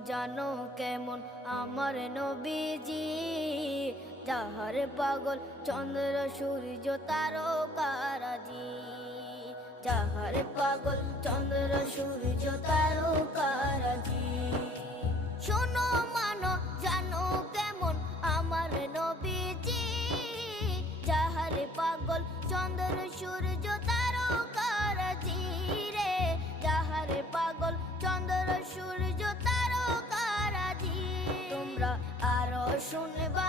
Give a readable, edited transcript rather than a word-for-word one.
জানো কেমন আমার নবীজি, যাহার পাগল চন্দ্র সূর্য তারকারাজি, যাহার পাগল চন্দ্র সূর্য তারকারাজি। শোনো মানো জানো কেমন আমার নবীজি, যাহার পাগল চন্দ্র সূর্য তারকারাজি রে, যাহার পাগল চন্দ্র সূর্য তারকারাজি। তোমরা আরো শুনবা